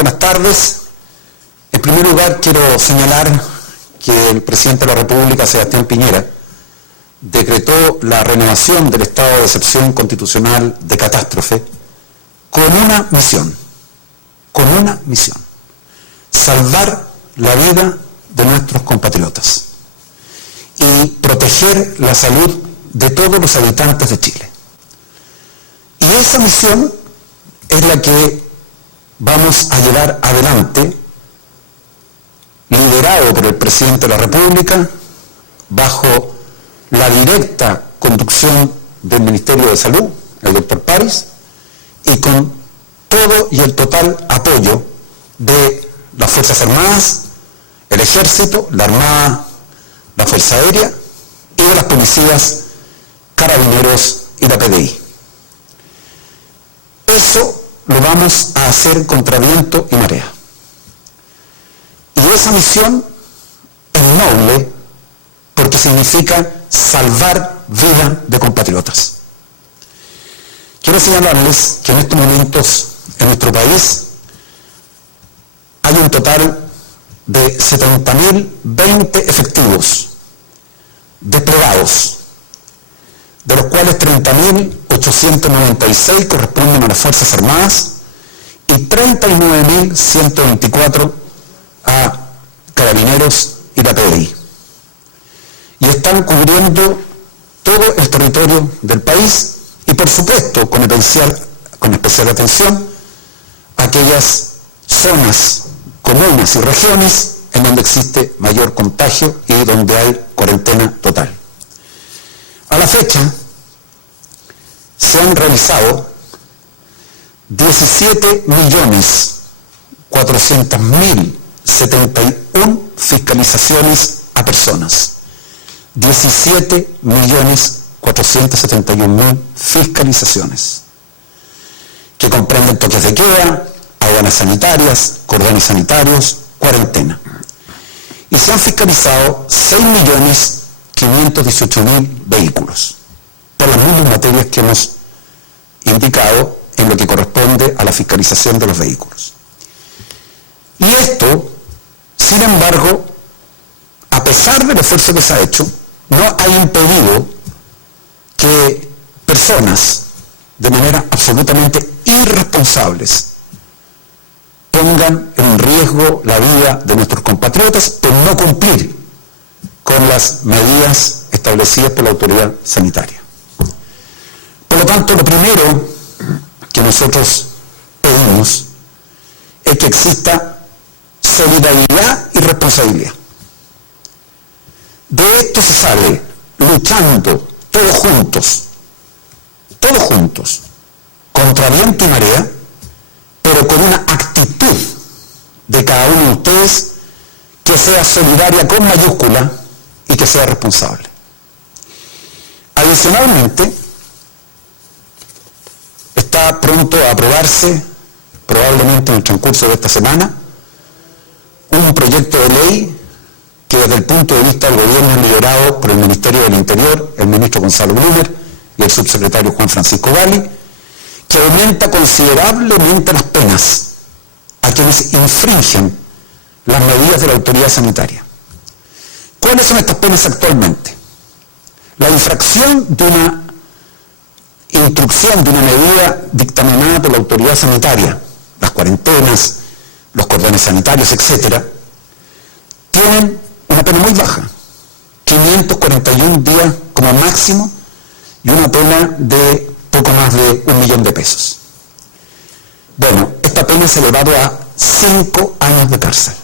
buenas tardes. En primer lugar, quiero señalar que el presidente de la República, Sebastián Piñera, decretó la renovación del estado de excepción constitucional de catástrofe con una misión, salvar la vida de nuestros compatriotas y proteger la salud de todos los habitantes de Chile. Y esa misión es la que vamos a llevar adelante, liderado por el presidente de la República, bajo la directa conducción del Ministerio de Salud, el doctor París, y con todo y el total apoyo de las Fuerzas Armadas, el Ejército, la Armada, la Fuerza Aérea y de las policías, Carabineros y la PDI. Eso lo vamos a hacer contra viento y marea. Y esa misión es noble porque significa salvar vidas de compatriotas. Quiero señalarles que en estos momentos en nuestro país hay un total de 70.020 efectivos desplegados, de los cuales 30.896 corresponden a las Fuerzas Armadas y 39.124 a Carabineros y la PDI. Y están cubriendo todo el territorio del país y, por supuesto, con especial atención a aquellas zonas, comunas y regiones en donde existe mayor contagio y donde hay cuarentena total. A la fecha se han realizado 17.400.071 fiscalizaciones a personas. 17.471.000 fiscalizaciones, que comprenden toques de queda, aduanas sanitarias, cordones sanitarios, cuarentena. Y se han fiscalizado 6.518.000 vehículos, por las mismas materias que hemos indicado en lo que corresponde a la fiscalización de los vehículos. Y esto, sin embargo, a pesar del esfuerzo que se ha hecho, no ha impedido que personas, de manera absolutamente irresponsables, pongan en riesgo la vida de nuestros compatriotas por no cumplir con las medidas establecidas por la autoridad sanitaria. Por lo tanto, lo primero que nosotros pedimos es que exista solidaridad y responsabilidad. De esto se sale luchando todos juntos, contra viento y marea, pero con una actitud de cada uno de ustedes que sea solidaria con mayúscula y que sea responsable. Adicionalmente, está pronto a aprobarse, probablemente en el transcurso de esta semana, un proyecto de ley que desde el punto de vista del gobierno es liderado por el Ministerio del Interior, el ministro Gonzalo Blummer y el subsecretario Juan Francisco Gali, que aumenta considerablemente las penas a quienes infringen las medidas de la autoridad sanitaria. ¿Cuáles son estas penas actualmente? La infracción de una instrucción, de una medida dictaminada por la autoridad sanitaria, las cuarentenas, los cordones sanitarios, etcétera, tienen una pena muy baja, 541 días como máximo y una pena de poco más de 1 millón de pesos. Bueno, esta pena se ha elevado a 5 años de cárcel,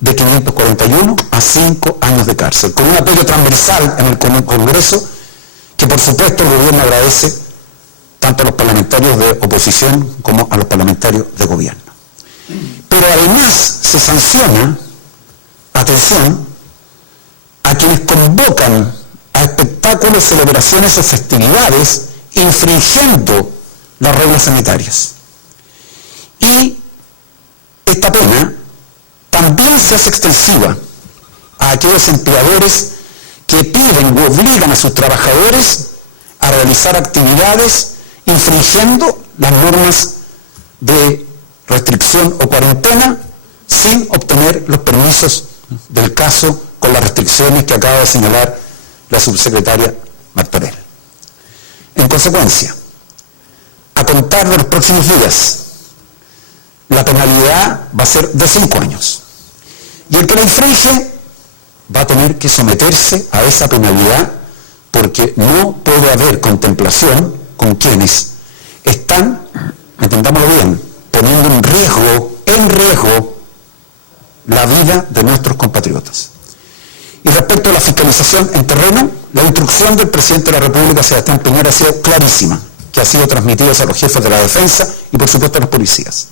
de 541 a 5 años de cárcel, con un apoyo transversal en el Congreso que por supuesto el gobierno agradece tanto a los parlamentarios de oposición como a los parlamentarios de gobierno. Pero además se sanciona, atención, a quienes convocan a espectáculos, celebraciones o festividades infringiendo las reglas sanitarias. Y esta pena también se hace extensiva a aquellos empleadores que piden u obligan a sus trabajadores a realizar actividades infringiendo las normas de restricción o cuarentena sin obtener los permisos del caso con las restricciones que acaba de señalar la subsecretaria Martorell. En consecuencia, a contar de los próximos días, la penalidad va a ser de 5 años. Y el que la infringe va a tener que someterse a esa penalidad porque no puede haber contemplación con quienes están, entendámoslo bien, poniendo en riesgo la vida de nuestros compatriotas. Y respecto a la fiscalización en terreno, la instrucción del presidente de la República, Sebastián Piñera, ha sido clarísima, que ha sido transmitida a los jefes de la defensa y por supuesto a los policías.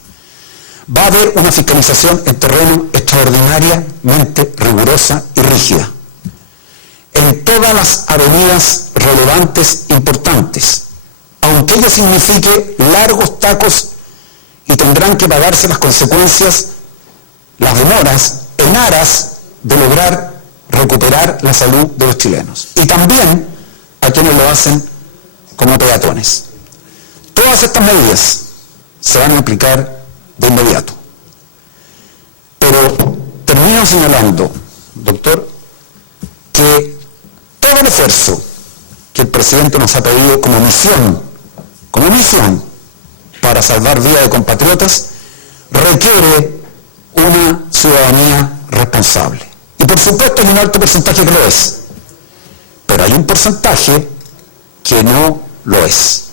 Va a haber una fiscalización en terreno extraordinariamente rigurosa y rígida. En todas las avenidas relevantes importantes, aunque ello signifique largos tacos y tendrán que pagarse las consecuencias, las demoras, en aras de lograr recuperar la salud de los chilenos. Y también a quienes lo hacen como peatones. Todas estas medidas se van a aplicar de inmediato. Pero termino señalando, doctor, que todo el esfuerzo que el presidente nos ha pedido como misión para salvar vidas de compatriotas, requiere una ciudadanía responsable. Y por supuesto hay un alto porcentaje que lo es, pero hay un porcentaje que no lo es.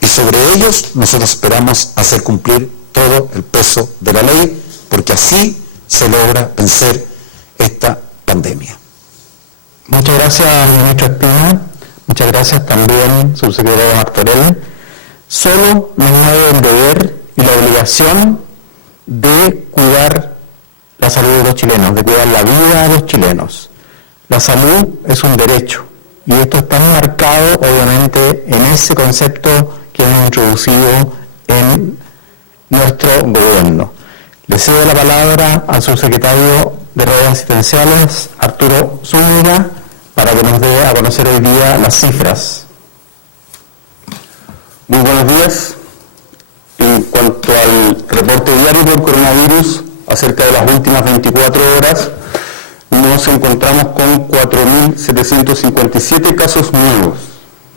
Y sobre ellos nosotros esperamos hacer cumplir todo el peso de la ley, porque así se logra vencer esta pandemia. Muchas gracias, ministro Espina. Muchas gracias también, subsecretario Martorell. Solo nos mueve el deber y la obligación de cuidar la salud de los chilenos, de cuidar la vida de los chilenos. La salud es un derecho y esto está marcado obviamente en ese concepto que hemos introducido en nuestro gobierno. Le cedo la palabra al subsecretario de Redes Asistenciales, Arturo Zúñiga, para que nos dé a conocer hoy día las cifras. Muy buenos días. En cuanto al reporte diario por coronavirus, acerca de las últimas 24 horas, nos encontramos con 4.757 casos nuevos,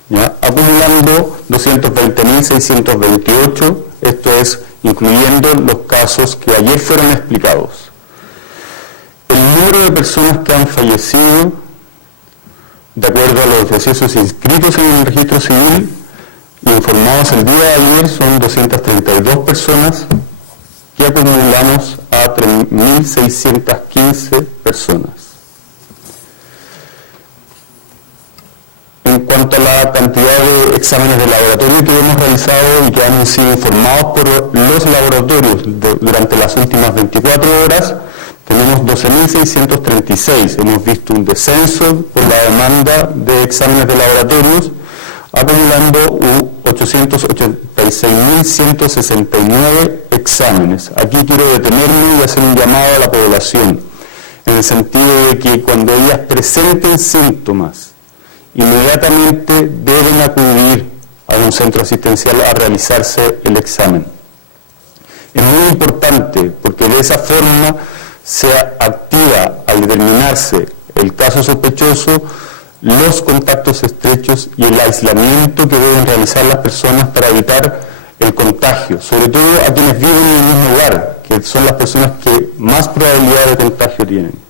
¿ya? Acumulando 220.628, esto es incluyendo los casos que ayer fueron explicados. El número de personas que han fallecido, de acuerdo a los decesos inscritos en el registro civil, informados el día de ayer, son 232 personas, y acumulamos a 3.615 personas. En cuanto a la cantidad de exámenes de laboratorio que hemos realizado y que han sido informados por los laboratorios durante las últimas 24 horas, tenemos 12.636. Hemos visto un descenso por la demanda de exámenes de laboratorios, acumulando 886.169 exámenes. Aquí quiero detenerme y hacer un llamado a la población, en el sentido de que cuando ellas presenten síntomas, inmediatamente deben acudir a un centro asistencial a realizarse el examen. Es muy importante porque de esa forma se activa, al determinarse el caso sospechoso, los contactos estrechos y el aislamiento que deben realizar las personas para evitar el contagio, sobre todo a quienes viven en el mismo lugar, que son las personas que más probabilidad de contagio tienen.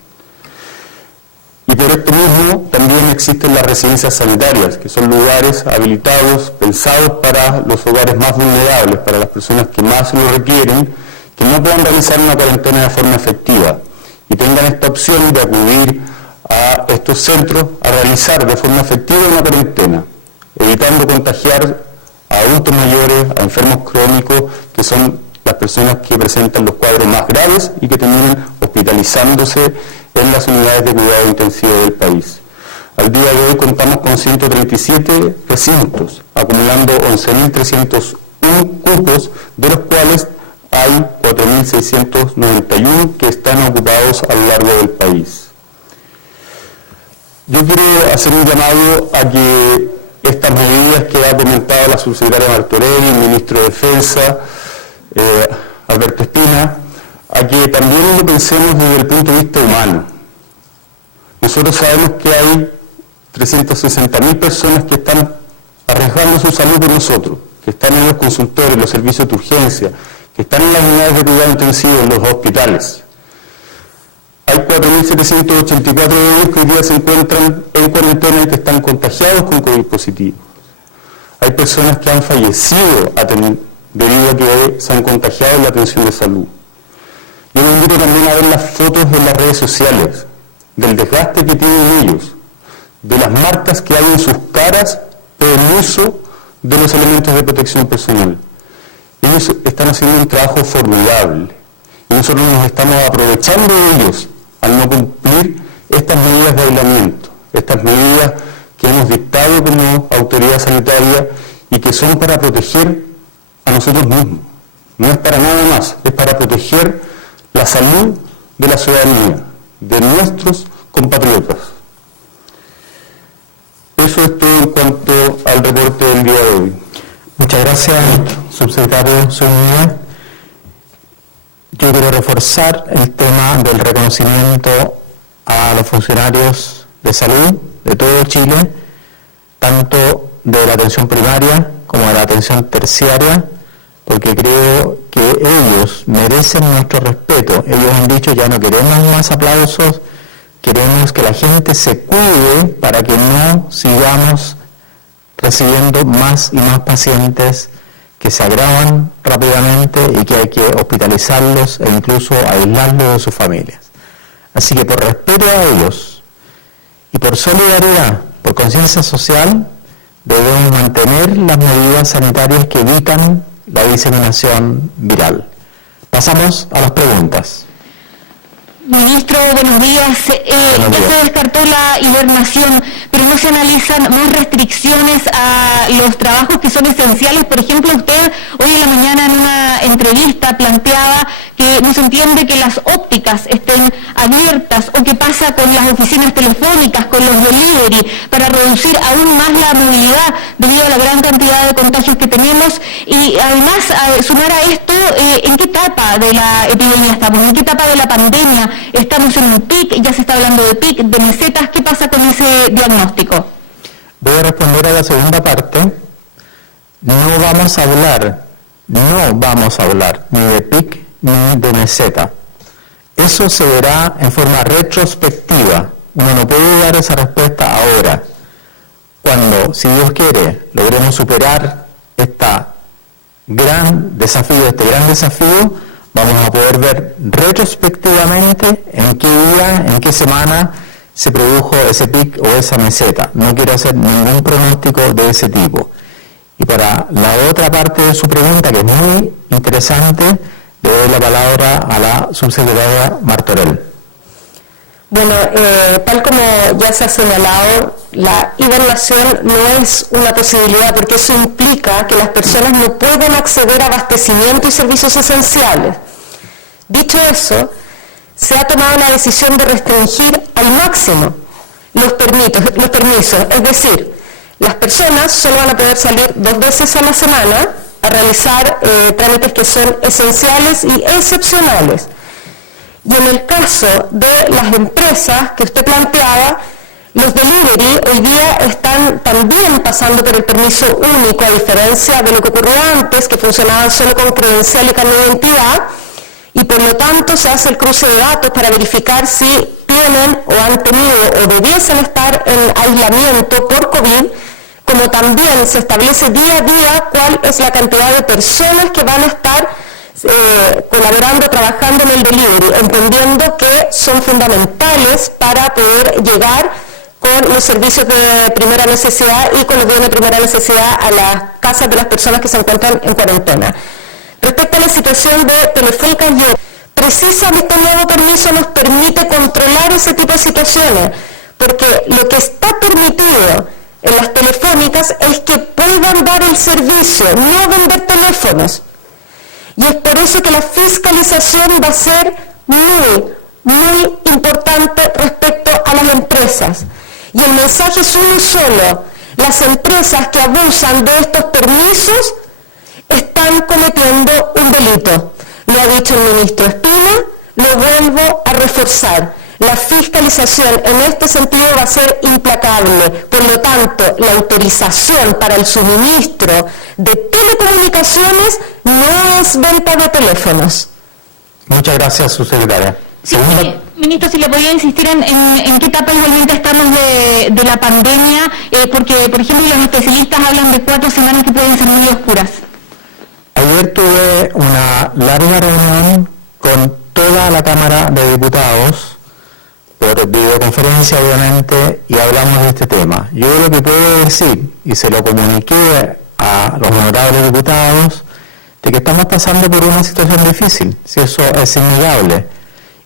Y por esto mismo también existen las residencias sanitarias, que son lugares habilitados, pensados para los hogares más vulnerables, para las personas que más lo requieren, que no puedan realizar una cuarentena de forma efectiva y tengan esta opción de acudir a estos centros a realizar de forma efectiva una cuarentena, evitando contagiar a adultos mayores, a enfermos crónicos, que son las personas que presentan los cuadros más graves y que terminan hospitalizándose en las unidades de cuidado intensivo del país. Al día de hoy contamos con 137 recintos, acumulando 11.301 cupos, de los cuales hay 4.691 que están ocupados a lo largo del país. Yo quiero hacer un llamado a que estas medidas que ha comentado la subsecretaria Martorell y el ministro de Defensa, Alberto Espina, a que también lo pensemos desde el punto de vista humano. Nosotros sabemos que hay 360.000 personas que están arriesgando su salud por nosotros, que están en los consultorios, en los servicios de urgencia, que están en las unidades de cuidado intensivo, en los hospitales. Hay 4.784 de ellos que hoy día se encuentran en cuarentena y que están contagiados con COVID positivo. Hay personas que han fallecido debido a que se han contagiado en la atención de salud. Yo les invito también a ver las fotos en las redes sociales, del desgaste que tienen ellos, de las marcas que hay en sus caras por el uso de los elementos de protección personal. Ellos están haciendo un trabajo formidable y nosotros nos estamos aprovechando de ellos al no cumplir estas medidas de aislamiento, estas medidas que hemos dictado como autoridad sanitaria y que son para proteger a nosotros mismos. No es para nada más, es para proteger la salud de la ciudadanía, de nuestros compatriotas. Eso es todo en cuanto al reporte del día de hoy. Muchas gracias, subsecretario Zúñiga. Yo quiero reforzar el tema del reconocimiento a los funcionarios de salud de todo Chile, tanto de la atención primaria como de la atención terciaria, porque creo que ellos merecen nuestro respeto. Ellos han dicho: ya no queremos más aplausos, queremos que la gente se cuide para que no sigamos recibiendo más y más pacientes que se agravan rápidamente y que hay que hospitalizarlos e incluso aislarlos de sus familias. Así que por respeto a ellos y por solidaridad, por conciencia social, debemos mantener las medidas sanitarias que evitan la diseminación viral. Pasamos a las preguntas. Ministro, buenos días. Ya se descartó la hibernación, pero no se analizan más restricciones a los trabajos que son esenciales. Por ejemplo, usted hoy en la mañana en una entrevista planteaba que no se entiende que las ópticas estén abiertas, o qué pasa con las oficinas telefónicas, con los delivery, para reducir aún más la movilidad debido a la gran cantidad de contagios que tenemos. Y además, sumar a esto, ¿en qué etapa de la epidemia estamos? ¿En qué etapa de la pandemia? Estamos en un pic, ya se está hablando de pic, de mesetas. ¿Qué pasa con ese diagnóstico? Voy a responder a la segunda parte. No vamos a hablar ni de pic ni de meseta. Eso se verá en forma retrospectiva. Uno no puede dar esa respuesta ahora. Cuando, si Dios quiere, logremos superar este gran desafío, vamos a poder ver retrospectivamente en qué día, en qué semana se produjo ese pic o esa meseta. No quiero hacer ningún pronóstico de ese tipo. Y para la otra parte de su pregunta, que es muy interesante, le doy la palabra a la subsecretaria Martorell. Bueno, tal como ya se ha señalado, la hibernación no es una posibilidad, porque eso implica que las personas no pueden acceder a abastecimiento y servicios esenciales. Dicho eso, se ha tomado la decisión de restringir al máximo los permisos, es decir, las personas solo van a poder salir 2 veces a la semana a realizar trámites que son esenciales y excepcionales. Y en el caso de las empresas que usted planteaba, los delivery hoy día están también pasando por el permiso único, a diferencia de lo que ocurría antes, que funcionaban solo con credencial y carnet de identidad, y por lo tanto se hace el cruce de datos para verificar si tienen o han tenido o debiesen estar en aislamiento por COVID, como también se establece día a día cuál es la cantidad de personas que van a estar colaborando, trabajando en el delivery, entendiendo que son fundamentales para poder llegar con los servicios de primera necesidad y con los bienes de primera necesidad a las casas de las personas que se encuentran en cuarentena. Respecto a la situación de Telefónica, precisamente este nuevo permiso nos permite controlar ese tipo de situaciones, porque lo que está permitido en las telefónicas es que puedan dar el servicio, no vender teléfonos. Y es por eso que la fiscalización va a ser muy importante respecto a las empresas. Y el mensaje es uno solo: las empresas que abusan de estos permisos están cometiendo un delito. lo ha dicho el ministro Espina, lo vuelvo a reforzar. La fiscalización en este sentido va a ser implacable. Por lo tanto, la autorización para el suministro de telecomunicaciones no es venta de teléfonos. Muchas gracias, subsecretaria. Sí, ministro, si le podía insistir en qué etapa igualmente estamos de la pandemia, porque, por ejemplo, los especialistas hablan de 4 semanas que pueden ser muy oscuras. Ayer tuve una larga reunión con toda la Cámara de Diputados, por videoconferencia obviamente, y hablamos de este tema. Yo lo que puedo decir, y se lo comuniqué a los honorables diputados, de que estamos pasando por una situación difícil, si eso es innegable.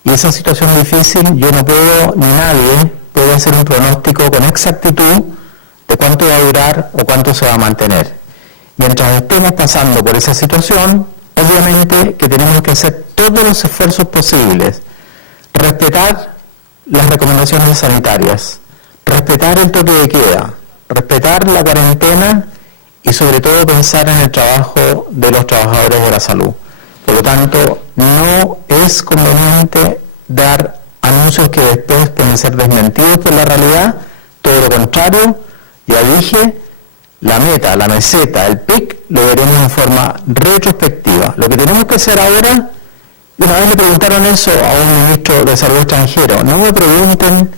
Y esa situación difícil yo no puedo, ni nadie puede hacer un pronóstico con exactitud de cuánto va a durar o cuánto se va a mantener. Mientras estemos pasando por esa situación, obviamente que tenemos que hacer todos los esfuerzos posibles, respetar las recomendaciones sanitarias, respetar el toque de queda, respetar la cuarentena y sobre todo pensar en el trabajo de los trabajadores de la salud. Por lo tanto, no es conveniente dar anuncios que después pueden ser desmentidos por la realidad, todo lo contrario. Ya dije, la meta, la meseta, el PIC, lo veremos en forma retrospectiva. Lo que tenemos que hacer ahora, una vez le preguntaron eso a un ministro de Salud extranjero, no me pregunten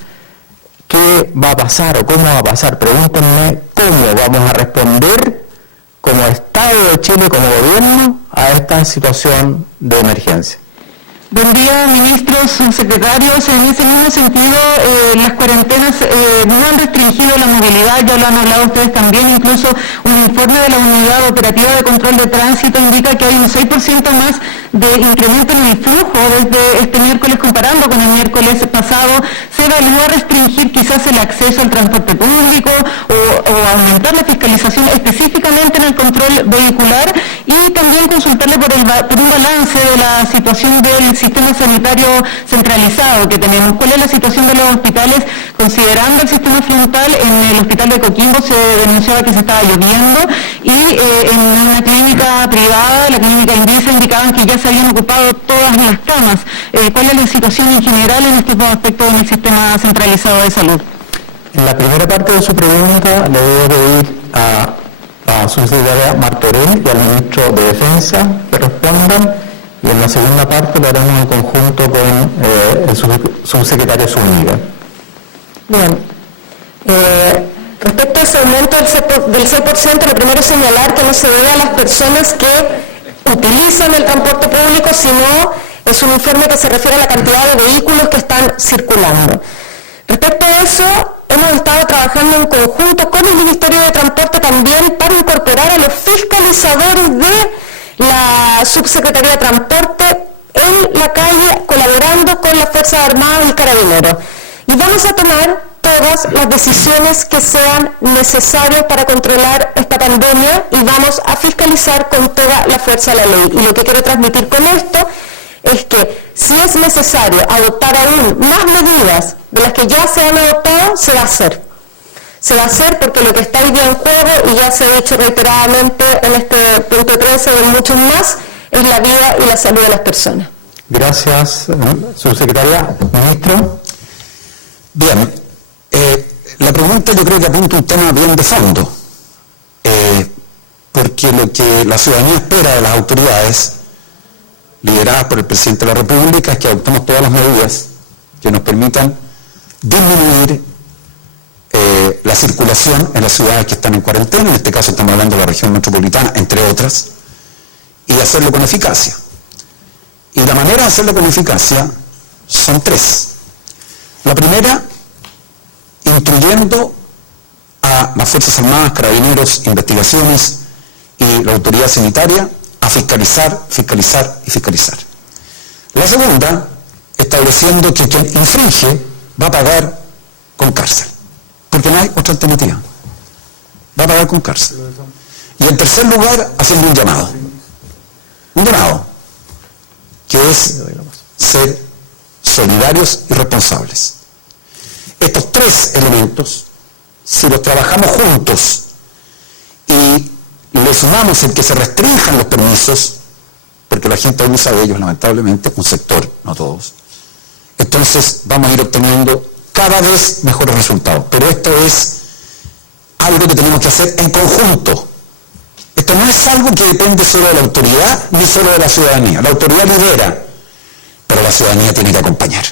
qué va a pasar o cómo va a pasar, pregúntenme cómo vamos a responder como Estado de Chile, como gobierno, a esta situación de emergencia. Buen día, ministros, subsecretarios. En ese mismo sentido, las cuarentenas no han restringido la movilidad, ya lo han hablado ustedes también, incluso un informe de la Unidad Operativa de Control de Tránsito indica que hay un 6% más de incremento en el flujo desde este miércoles comparando con el miércoles pasado. Se evalúa restringir quizás el acceso al transporte público o aumentar la fiscalización específicamente en el control vehicular y también consultarle por un balance de la situación del sistema sanitario centralizado que tenemos. ¿Cuál es la situación de los hospitales considerando el sistema frontal? En el hospital de Coquimbo se denunciaba que se estaba lloviendo y en una clínica privada, la clínica Indisa, indicaban que ya se habían ocupado todas las camas. ¿Cuál es la situación en general en estos dos aspectos en el sistema centralizado de salud? En la primera parte de su pregunta le voy a pedir a su secretaria Martorell y al ministro de Defensa que respondan, y en la segunda parte lo haremos en conjunto con el subsecretario Zúñiga. Bien. Respecto a ese aumento del 6%, lo primero es señalar que no se debe a las personas que utilizan el transporte público, sino es un informe que se refiere a la cantidad de vehículos que están circulando. Respecto a eso, hemos estado trabajando en conjunto con el Ministerio de Transporte también para incorporar a los fiscalizadores de la Subsecretaría de Transporte en la calle, colaborando con las Fuerzas Armadas y Carabineros. Y vamos a tomar todas las decisiones que sean necesarias para controlar esta pandemia y vamos a fiscalizar con toda la fuerza de la ley. Y lo que quiero transmitir con esto es que si es necesario adoptar aún más medidas de las que ya se han adoptado, se va a hacer. Se va a hacer porque lo que está hoy día en juego, y ya se ha dicho reiteradamente en este punto 13 y en muchos más, es la vida y la salud de las personas. Gracias, subsecretaria. Ministro. Bien, la pregunta yo creo que apunta un tema bien de fondo, porque lo que la ciudadanía espera de las autoridades, lideradas por el presidente de la República, es que adoptemos todas las medidas que nos permitan disminuir la circulación en las ciudades que están en cuarentena, en este caso estamos hablando de la región metropolitana, entre otras, y hacerlo con eficacia. Y la manera de hacerlo con eficacia son 3. La primera, instruyendo a las Fuerzas Armadas, Carabineros, Investigaciones y la autoridad sanitaria a fiscalizar, fiscalizar y fiscalizar. La segunda, estableciendo que quien infringe va a pagar con cárcel, porque no hay otra alternativa. Va a pagar con cárcel. Y en tercer lugar, haciendo un llamado, que es ser solidarios y responsables. Estos 3 elementos, si los trabajamos juntos y le sumamos el que se restrinjan los permisos, porque la gente abusa de ellos, lamentablemente, un sector, no todos. Entonces vamos a ir obteniendo cada vez mejores resultados. Pero esto es algo que tenemos que hacer en conjunto. Esto no es algo que depende solo de la autoridad ni solo de la ciudadanía. La autoridad lidera, pero la ciudadanía tiene que acompañar.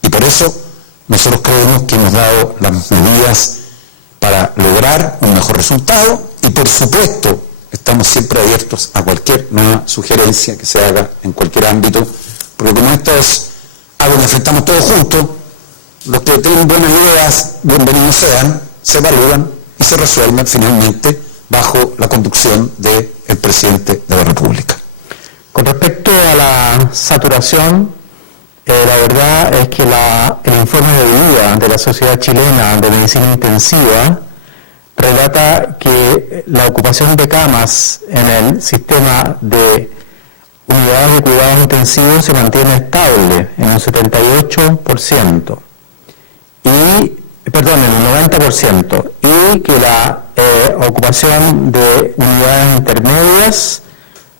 Y por eso nosotros creemos que hemos dado las medidas para lograr un mejor resultado y por supuesto estamos siempre abiertos a cualquier nueva sugerencia que se haga en cualquier ámbito, porque como esto es algo que enfrentamos todos juntos, los que tienen buenas ideas, bienvenidos sean, se evalúan y se resuelven finalmente bajo la conducción del presidente de la República. Con respecto a la saturación, la verdad es que el informe de vida de la Sociedad Chilena de Medicina Intensiva relata que la ocupación de camas en el sistema de unidades de cuidados intensivos se mantiene estable en un 78%, en un 90%, y que la ocupación de unidades intermedias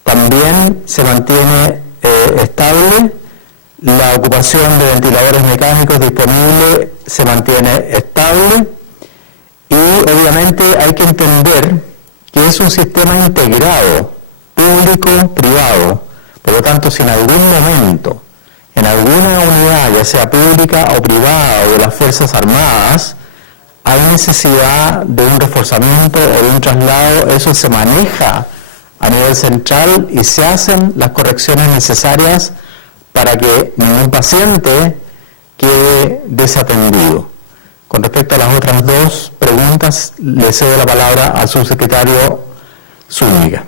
también se mantiene estable. La ocupación de ventiladores mecánicos disponibles se mantiene estable y obviamente hay que entender que es un sistema integrado, público-privado. Por lo tanto, si en algún momento, en alguna unidad, ya sea pública o privada o de las Fuerzas Armadas, hay necesidad de un reforzamiento o de un traslado, eso se maneja a nivel central y se hacen las correcciones necesarias para que ningún paciente quede desatendido. Con respecto a las otras dos preguntas, le cedo la palabra al subsecretario Zúñiga.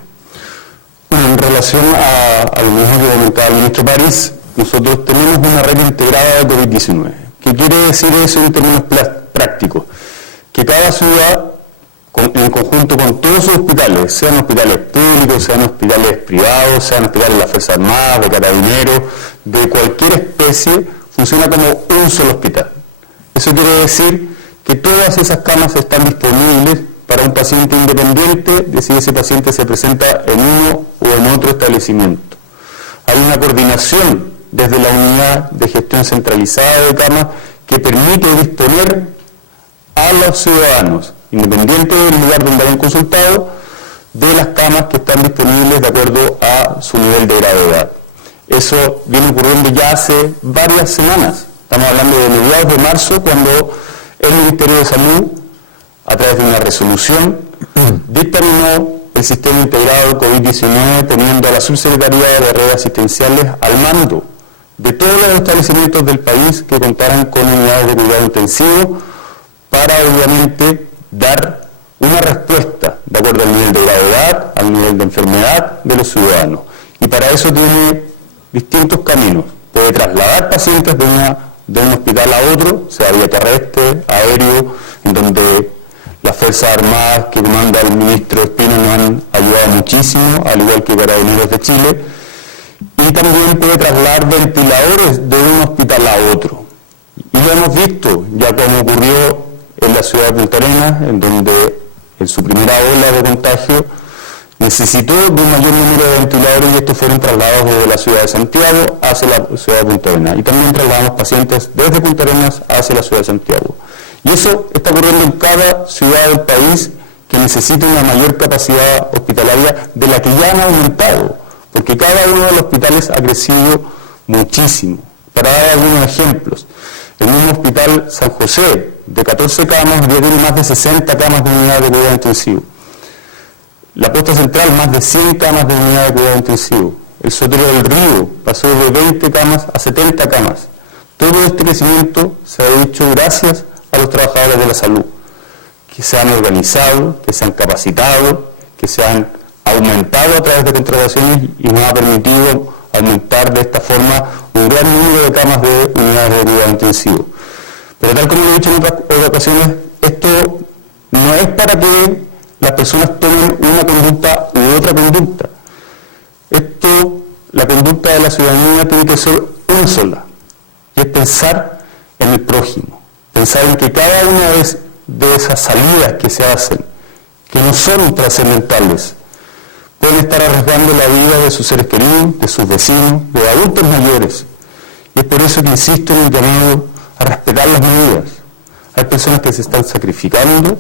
Bueno, en relación a lo mismo que comentaba el ministro París, nosotros tenemos una red integrada de COVID-19. ¿Qué quiere decir eso en términos prácticos? Que cada ciudad, en conjunto con todos sus hospitales, sean hospitales públicos, sean hospitales privados, sean hospitales de las Fuerzas Armadas, de Carabineros, de cualquier especie, funciona como un solo hospital. Eso quiere decir que todas esas camas están disponibles para un paciente independiente de si ese paciente se presenta en uno o en otro establecimiento. Hay una coordinación desde la unidad de gestión centralizada de camas que permite disponer a los ciudadanos, independiente del lugar donde hayan consultado, de las camas que están disponibles de acuerdo a su nivel de gravedad. Eso viene ocurriendo ya hace varias semanas. Estamos hablando de mediados de marzo, cuando el Ministerio de Salud, a través de una resolución, dictaminó el sistema integrado COVID-19, poniendo a la Subsecretaría de Redes Asistenciales al mando de todos los establecimientos del país que contaran con unidades de cuidado intensivo, para obviamente dar una respuesta de acuerdo al nivel de gravedad, al nivel de enfermedad de los ciudadanos. Y para eso tiene distintos caminos. Puede trasladar pacientes de un hospital a otro, sea vía terrestre, aéreo, en donde las Fuerzas Armadas que comanda el ministro Espino nos han ayudado muchísimo, al igual que Carabineros de Chile, y también puede trasladar ventiladores de un hospital a otro. Y lo hemos visto, ya como ocurrió en la ciudad de Punta Arenas, en donde en su primera ola de contagio necesitó de un mayor número de ventiladores y estos fueron trasladados desde la ciudad de Santiago hacia la ciudad de Punta Arenas. Y también trasladamos pacientes desde Punta Arenas hacia la ciudad de Santiago. Y eso está ocurriendo en cada ciudad del país que necesita una mayor capacidad hospitalaria de la que ya han aumentado, porque cada uno de los hospitales ha crecido muchísimo. Para dar algunos ejemplos, el mismo hospital San José, de 14 camas, ya tiene más de 60 camas de unidad de cuidado intensivo. La Posta Central, más de 100 camas de unidad de cuidado intensivo. El Sotero del Río pasó de 20 camas a 70 camas. Todo este crecimiento se ha hecho gracias a los trabajadores de la salud, que se han organizado, que se han capacitado, que se han aumentado a través de contrataciones y nos ha permitido aumentar de esta forma un gran número de camas de unidades de cuidado intensivo. Pero tal como lo he dicho en otras ocasiones, esto no es para que las personas tomen una conducta u otra conducta. La conducta de la ciudadanía tiene que ser una sola, y es pensar en el prójimo, pensar en que cada una de esas salidas que se hacen, que no son trascendentales, pueden estar arriesgando la vida de sus seres queridos, de sus vecinos, de adultos mayores. Y es por eso que insisto en el llamado a respetar las medidas. Hay personas que se están sacrificando,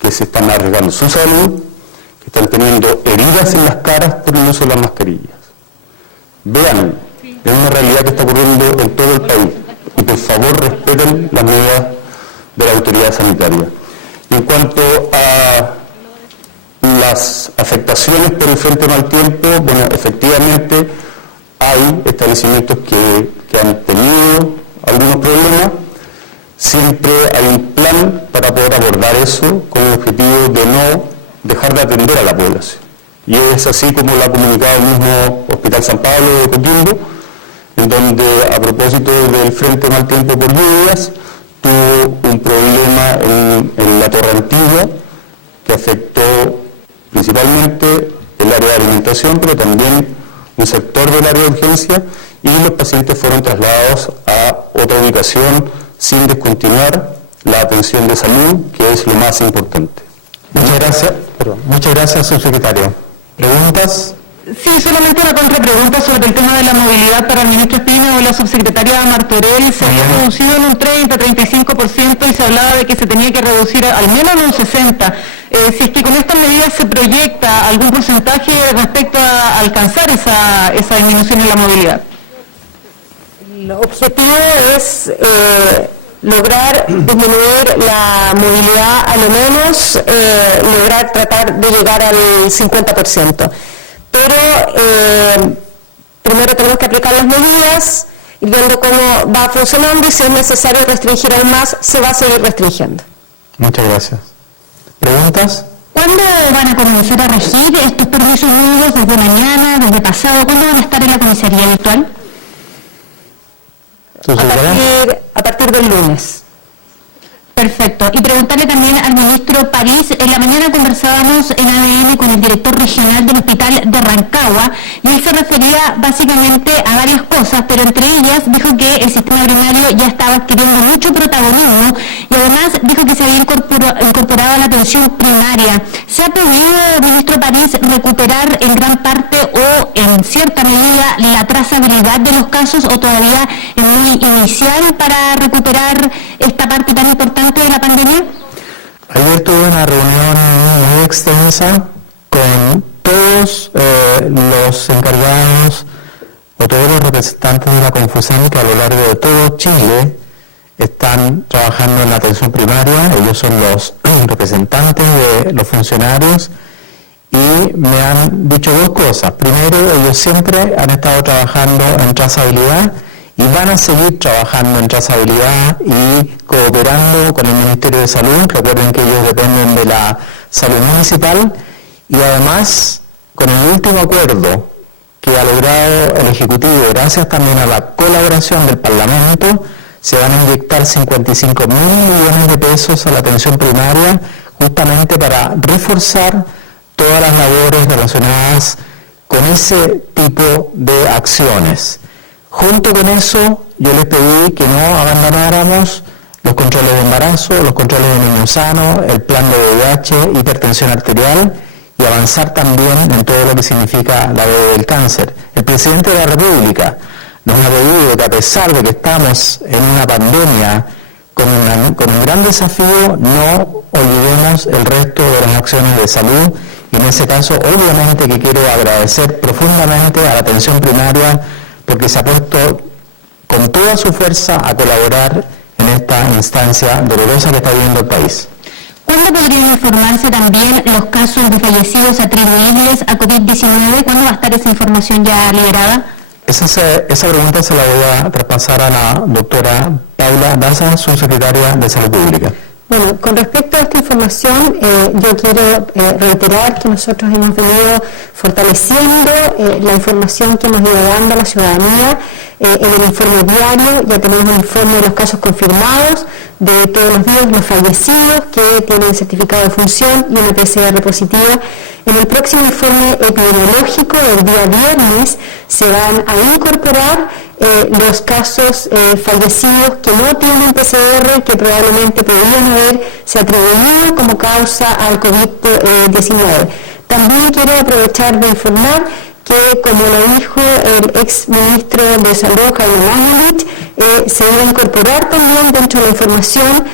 que se están arriesgando su salud, que están teniendo heridas en las caras por el uso de las mascarillas. Vean, es una realidad que está ocurriendo en todo el país. Y por favor respeten las medidas de la autoridad sanitaria. Y en cuanto a las afectaciones por el frente mal tiempo, bueno, efectivamente hay establecimientos que han tenido algunos problemas. Siempre hay un plan para poder abordar eso con el objetivo de no dejar de atender a la población. Y es así como lo ha comunicado el mismo Hospital San Pablo de Coquimbo, en donde a propósito del frente mal tiempo por lluvias, tuvo un problema en la Torre Antigua que afectó principalmente el área de alimentación, pero también un sector del área de urgencia, y los pacientes fueron trasladados a otra ubicación sin descontinuar la atención de salud, que es lo más importante. Muchas gracias, subsecretario. ¿Preguntas? Sí, solamente una contrapregunta sobre el tema de la movilidad para el ministro Espina o la subsecretaria Martorell. Se había reducido en un 30-35% y se hablaba de que se tenía que reducir al menos en un 60%. Si es que con estas medidas se proyecta algún porcentaje respecto a alcanzar esa disminución en la movilidad. El objetivo es lograr disminuir la movilidad, a lo menos lograr tratar de llegar al 50%. Pero primero tenemos que aplicar las medidas, ir viendo cómo va funcionando y si es necesario restringir aún más, se va a seguir restringiendo. Muchas gracias. ¿Preguntas? ¿Cuándo van a comenzar a regir estos permisos nuevos? ¿Desde mañana, desde pasado? ¿Cuándo van a estar en la comisaría virtual? A partir del lunes. Perfecto. Y preguntarle también al ministro París, en la mañana conversábamos en ADN con el director regional del Hospital de Rancagua y él se refería básicamente a varias cosas, pero entre ellas dijo que el sistema primario ya estaba adquiriendo mucho protagonismo y además dijo que se había incorporado a la atención primaria. ¿Se ha podido, ministro París, recuperar en gran parte o en cierta medida la trazabilidad de los casos o todavía es muy inicial para recuperar esta parte tan importante de la pandemia? Ayer tuve una reunión muy extensa con todos los encargados o todos los representantes de la Confusan que a lo largo de todo Chile están trabajando en la atención primaria. Ellos son los representantes de los funcionarios y me han dicho dos cosas. Primero, ellos siempre han estado trabajando en trazabilidad y van a seguir trabajando en trazabilidad y cooperando con el Ministerio de Salud. Recuerden que ellos dependen de la salud municipal y además con el último acuerdo que ha logrado el Ejecutivo, gracias también a la colaboración del Parlamento, se van a inyectar 55.000 millones de pesos a la atención primaria justamente para reforzar todas las labores relacionadas con ese tipo de acciones. Junto con eso, yo les pedí que no abandonáramos los controles de embarazo, los controles de niños sanos, el plan de VIH, hipertensión arterial y avanzar también en todo lo que significa la del cáncer. El presidente de la República nos ha pedido que a pesar de que estamos en una pandemia con un gran desafío, no olvidemos el resto de las acciones de salud y en ese caso, obviamente que quiero agradecer profundamente a la atención primaria porque se ha puesto con toda su fuerza a colaborar en esta instancia dolorosa que está viviendo el país. ¿Cuándo podrían informarse también los casos de fallecidos atribuibles a COVID-19? ¿Cuándo va a estar esa información ya liberada? Esa pregunta se la voy a traspasar a la doctora Paula Daza, subsecretaria de Salud Pública. Bueno, con respecto a esta información, yo quiero reiterar que nosotros hemos venido fortaleciendo la información que hemos ido dando a la ciudadanía. En el informe diario ya tenemos un informe de los casos confirmados, de todos los días los fallecidos que tienen certificado de función y una PCR positiva. En el próximo informe epidemiológico del día viernes se van a incorporar los casos fallecidos que no tienen PCR, que probablemente podrían haberse atribuido como causa al COVID-19. También quiero aprovechar de informar que, como lo dijo el ex ministro de Salud, Jaime Mañalich, se iba a incorporar también dentro de la información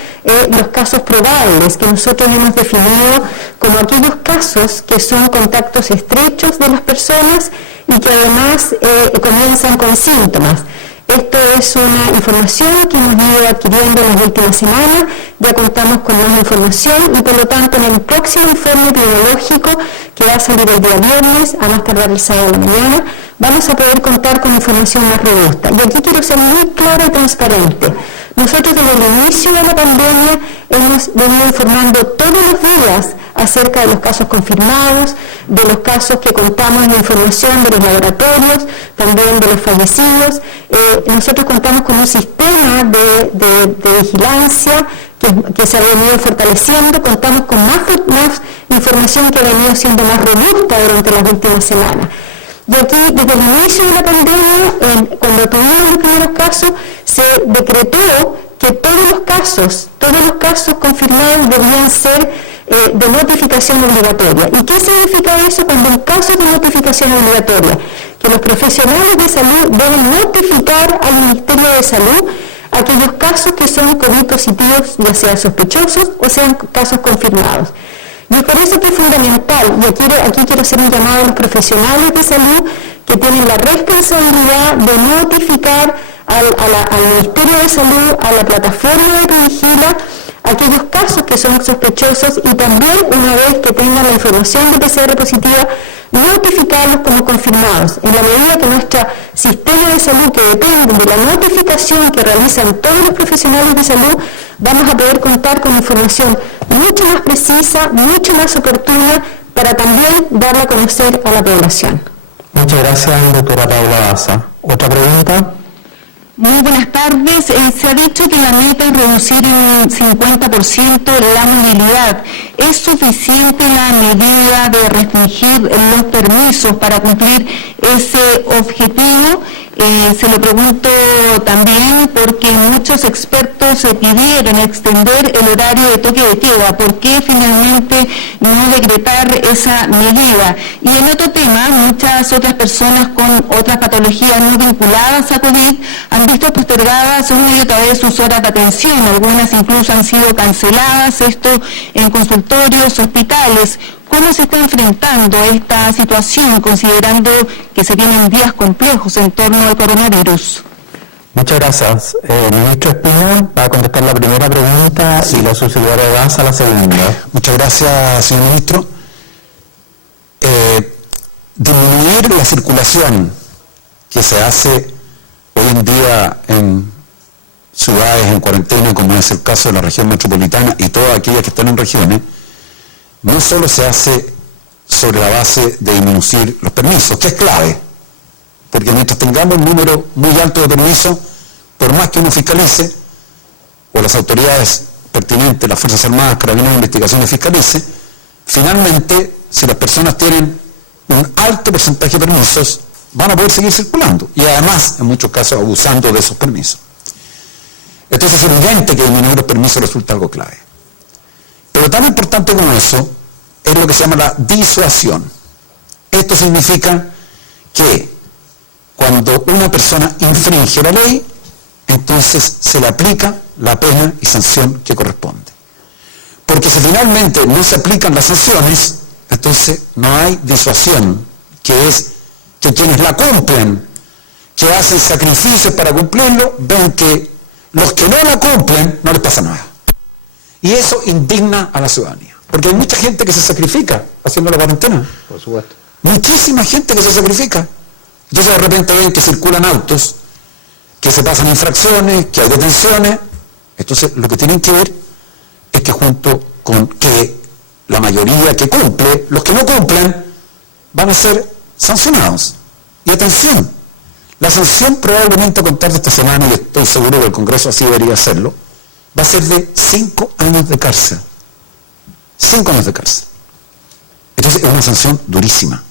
los casos probables, que nosotros hemos definido como aquellos casos que son contactos estrechos de las personas y que además comienzan con síntomas. Esto es una información que hemos ido adquiriendo en las últimas semanas, ya contamos con más información y por lo tanto en el próximo informe epidemiológico que va a salir el día viernes, a más tardar el sábado de la mañana, vamos a poder contar con información más robusta. Y aquí quiero ser muy clara y transparente. Nosotros desde el inicio de la pandemia hemos venido informando todos los días acerca de los casos confirmados, de los casos que contamos en la información de los laboratorios, también de los fallecidos. Nosotros contamos con un sistema de vigilancia que se ha venido fortaleciendo, contamos con más información que ha venido siendo más robusta durante las últimas semanas. Y aquí, desde el inicio de la pandemia, cuando tuvimos los primeros casos, se decretó que todos los casos confirmados debían ser de notificación obligatoria. ¿Y qué significa eso cuando en casos de notificación obligatoria? Que los profesionales de salud deben notificar al Ministerio de Salud aquellos casos que son COVID positivos, ya sean sospechosos o sean casos confirmados. Y es por eso que es fundamental, y aquí quiero hacer un llamado a los profesionales de salud que tienen la responsabilidad de notificar al Ministerio de Salud, a la plataforma de Previgila, aquellos casos que son sospechosos y también, una vez que tengan la información de PCR positiva, notificarlos como confirmados. En la medida que nuestro sistema de salud, que depende de la notificación que realizan todos los profesionales de salud, vamos a poder contar con información mucho más precisa, mucho más oportuna, para también darla a conocer a la población. Muchas gracias, doctora Paula Daza. ¿Otra pregunta? Muy buenas tardes. Se ha dicho que la meta es reducir en 50% la movilidad. ¿Es suficiente la medida de restringir los permisos para cumplir ese objetivo? Se lo pregunto también porque muchos expertos pidieron extender el horario de toque de queda. ¿Por qué finalmente no decretar esa medida? Y en otro tema, muchas otras personas con otras patologías no vinculadas a COVID han visto postergadas una y otra vez sus horas de atención. Algunas incluso han sido canceladas, esto en consultorios, hospitales. ¿Cómo se está enfrentando esta situación, considerando que se vienen días complejos en torno al coronavirus? Muchas gracias. Ministro Espina va a contestar la primera pregunta y la subsecretaria Daza la segunda. Muchas gracias, señor ministro. Disminuir la circulación que se hace hoy en día en ciudades en cuarentena, como es el caso de la región metropolitana y todas aquellas que están en regiones, no solo se hace sobre la base de disminuir los permisos, que es clave, porque mientras tengamos un número muy alto de permisos, por más que uno fiscalice, o las autoridades pertinentes, las Fuerzas Armadas, Carabineros de Investigación fiscalice, finalmente, si las personas tienen un alto porcentaje de permisos, van a poder seguir circulando, y además, en muchos casos, abusando de esos permisos. Entonces es evidente que disminuir los permisos resulta algo clave. Pero tan importante como eso es lo que se llama la disuasión. Esto significa que cuando una persona infringe la ley, entonces se le aplica la pena y sanción que corresponde. Porque si finalmente no se aplican las sanciones, entonces no hay disuasión, que es que quienes la cumplen, que hacen sacrificios para cumplirlo, ven que los que no la cumplen no les pasa nada. Y eso indigna a la ciudadanía, porque hay mucha gente que se sacrifica haciendo la cuarentena. Por supuesto. Muchísima gente que se sacrifica. Entonces de repente ven que circulan autos, que se pasan infracciones, que hay detenciones. Entonces lo que tienen que ver es que junto con que la mayoría que cumple, los que no cumplen, van a ser sancionados. Y atención, la sanción probablemente a contar de esta semana, y estoy seguro que el Congreso así debería hacerlo, va a ser de 5 años de cárcel. 5 años de cárcel. Entonces es una sanción durísima.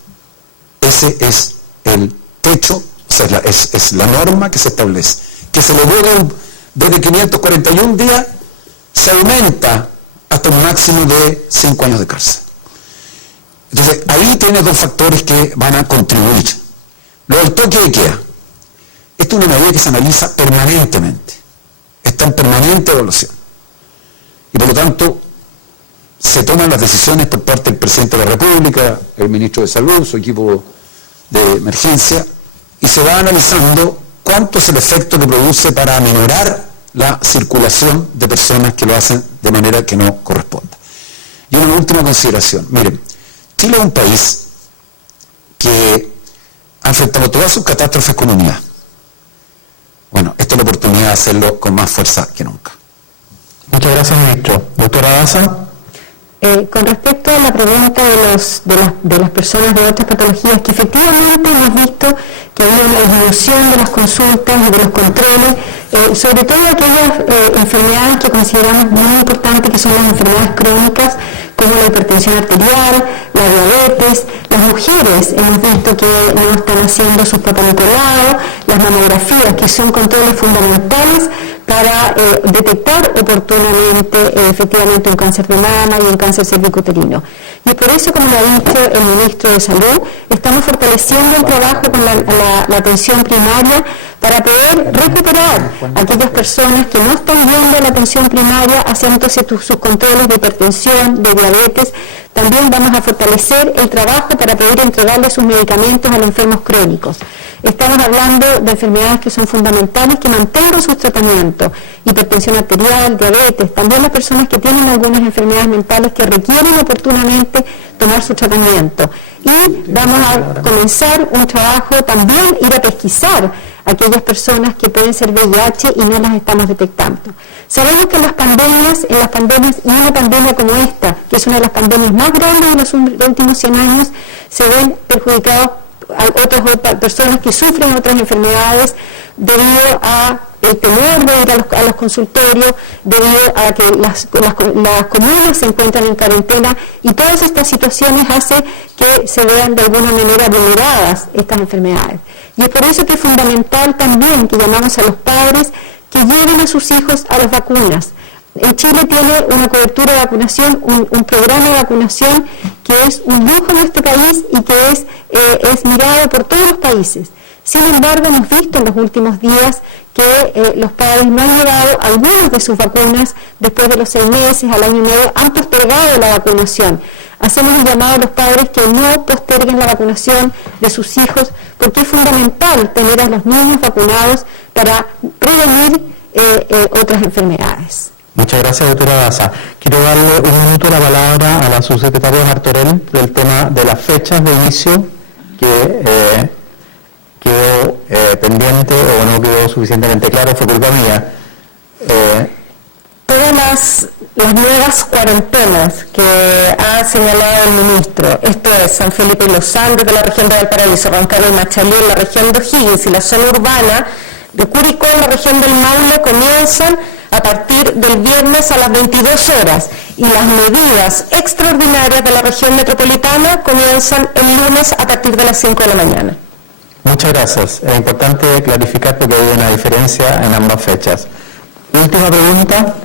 Ese es el techo, o sea, es la norma que se establece. Que se logró desde 541 días, se aumenta hasta un máximo de 5 años de cárcel. Entonces, ahí tiene dos factores que van a contribuir. Lo del toque de queda. Esto es una medida que se analiza permanentemente. Está en permanente evaluación. Y por lo tanto, se toman las decisiones por parte del presidente de la República, el ministro de Salud, su equipo de emergencia, y se va analizando cuánto es el efecto que produce para aminorar la circulación de personas que lo hacen de manera que no corresponda. Y una última consideración. Miren, Chile es un país que ha enfrentado todas sus catástrofes con unidad. Bueno, esta es la oportunidad de hacerlo con más fuerza que nunca. Muchas gracias, ministro. Doctora Daza. Con respecto a la pregunta de las personas de otras patologías, que efectivamente hemos visto que hay una disminución de las consultas y de los controles, sobre todo aquellas enfermedades que consideramos muy importantes, que son las enfermedades crónicas, como la hipertensión arterial, la diabetes. Las mujeres hemos visto que no están haciendo sus papanicolado, las mamografías, que son controles fundamentales para detectar oportunamente efectivamente un cáncer de mama y un cáncer cervicuterino. Y por eso, como lo ha dicho el ministro de Salud, estamos fortaleciendo el trabajo con la atención primaria para poder recuperar a aquellas personas que no están viendo la atención primaria, haciéndose sus controles de hipertensión, de diabetes. También vamos a fortalecer el trabajo para poder entregarle sus medicamentos a los enfermos crónicos. Estamos hablando de enfermedades que son fundamentales, que mantengan sus tratamientos: hipertensión arterial, diabetes, también las personas que tienen algunas enfermedades mentales que requieren oportunamente tomar su tratamiento. Y vamos a comenzar un trabajo también, ir a pesquisar a aquellas personas que pueden ser VIH y no las estamos detectando. Sabemos que en las pandemias y una pandemia como esta, que es una de las pandemias más grandes de los últimos 100 años, se ven perjudicados a otras personas que sufren otras enfermedades debido a el temor de ir a los consultorios, debido a que las comunas se encuentran en cuarentena, y todas estas situaciones hacen que se vean de alguna manera vulneradas estas enfermedades. Y es por eso que es fundamental también que llamamos a los padres que lleven a sus hijos a las vacunas. En Chile tiene una cobertura de vacunación, un programa de vacunación que es un lujo en este país y que es mirado por todos los países. Sin embargo, hemos visto en los últimos días que los padres no han llevado algunas de sus vacunas después de los 6 meses, al año y medio, han postergado la vacunación. Hacemos un llamado a los padres que no posterguen la vacunación de sus hijos, porque es fundamental tener a los niños vacunados para prevenir otras enfermedades. Muchas gracias, doctora Daza. Quiero darle un minuto la palabra a la subsecretaria Martorell del tema de las fechas de inicio que quedó pendiente o no quedó suficientemente claro, fue culpa mía. Todas las nuevas cuarentenas que ha señalado el ministro, esto es San Felipe y Los Andes de la región de Valparaíso, Rancagua y Machalí en la región de O'Higgins y la zona urbana de Curicó en la región del Maule, comienzan a partir del viernes a las 22 horas y las medidas extraordinarias de la región metropolitana comienzan el lunes a partir de las 5 de la mañana. Muchas gracias. Es importante clarificar porque hay una diferencia en ambas fechas. Última pregunta.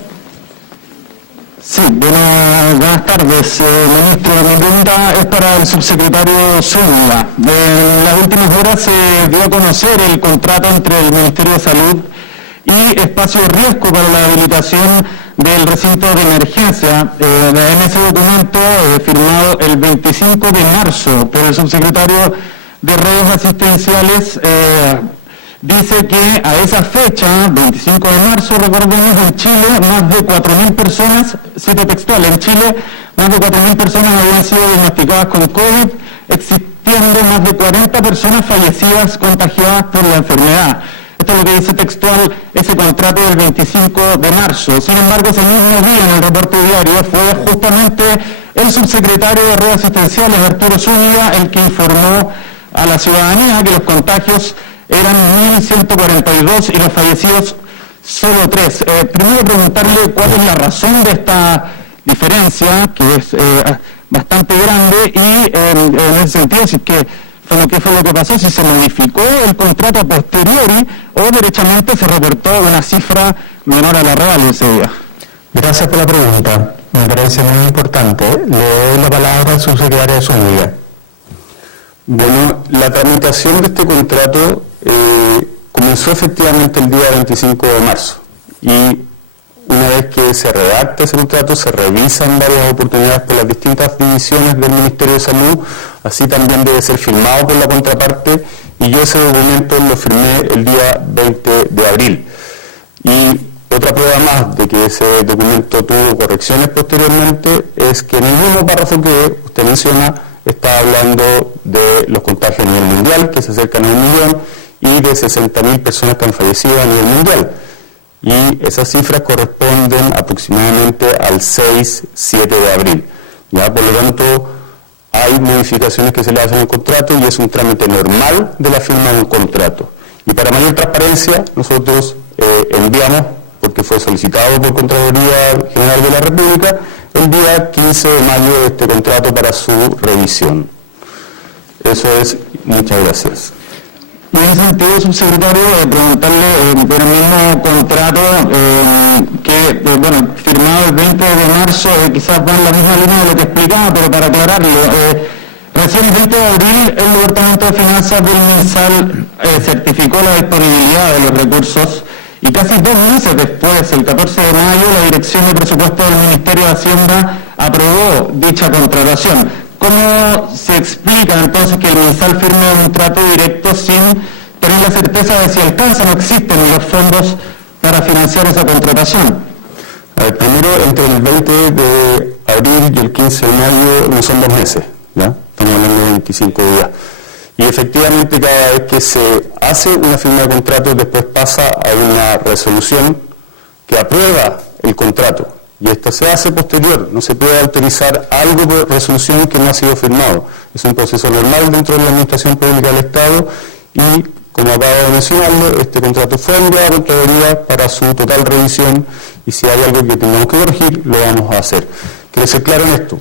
Sí, buenas tardes, ministro. Mi pregunta es para el subsecretario Zúñiga. En las últimas horas se dio a conocer el contrato entre el Ministerio de Salud y Espacio Riesgo para la habilitación del recinto de emergencia. En ese documento, firmado el 25 de marzo por el subsecretario de Redes Asistenciales, dice que a esa fecha, 25 de marzo, recordemos, en Chile más de 4.000 personas, cito textual, en Chile más de 4.000 personas habían sido diagnosticadas con COVID, existiendo más de 40 personas fallecidas contagiadas por la enfermedad. Esto es lo que dice textual ese contrato del 25 de marzo. Sin embargo, ese mismo día en el reporte diario fue justamente el subsecretario de Redes Asistenciales, Arturo Zúñiga, el que informó a la ciudadanía que los contagios eran 1.142 y los fallecidos solo 3. Primero preguntarle cuál es la razón de esta diferencia, que es bastante grande, y en ese sentido, si es que ¿qué fue lo que pasó? Si se modificó el contrato a posteriori o derechamente se reportó una cifra menor a la real ese día. Gracias por la pregunta. Me parece muy importante. Le doy la palabra al subsecretario Zúñiga. Bueno, la tramitación de este contrato comenzó efectivamente el día 25 de marzo y una vez que se redacta ese contrato se revisan varias oportunidades por las distintas divisiones del Ministerio de Salud, así también debe ser firmado por la contraparte y yo ese documento lo firmé el día 20 de abril. Y otra prueba más de que ese documento tuvo correcciones posteriormente es que en el mismo párrafo que usted menciona está hablando de los contagios a nivel mundial, que se acercan a 1 millón, y de 60.000 personas que han fallecido a nivel mundial. Y esas cifras corresponden aproximadamente al 6-7 de abril. ¿Ya? Por lo tanto, hay modificaciones que se le hacen al contrato y es un trámite normal de la firma de un contrato. Y para mayor transparencia, nosotros enviamos, porque fue solicitado por Contraloría General de la República, el día 15 de mayo este contrato para su revisión. Eso es, muchas gracias. Y en ese sentido, subsecretario, preguntarle por el mismo contrato que, firmado el 20 de marzo, quizás va en la misma línea de lo que explicaba, pero para aclararlo, recién el 20 de abril el Departamento de Finanzas del MinSal certificó la disponibilidad de los recursos y casi 2 meses después, el 14 de mayo, la Dirección de Presupuestos del Ministerio de Hacienda aprobó dicha contratación. ¿Cómo se explica entonces que el MinSal firme un trato directo sin tener la certeza de si alcanzan o existen los fondos para financiar esa contratación? Primero, entre el 20 de abril y el 15 de mayo no son 2 meses, ¿ya? Estamos hablando de 25 días. Y efectivamente cada vez que se hace una firma de contrato después pasa a una resolución que aprueba el contrato. Y esta se hace posterior, no se puede autorizar algo por resolución que no ha sido firmado. Es un proceso normal dentro de la Administración Pública del Estado y, como acabo de mencionarlo, este contrato fue enviado a la Contraloría para su total revisión y si hay algo que tengamos que corregir, lo vamos a hacer. Quiero ser claro en esto.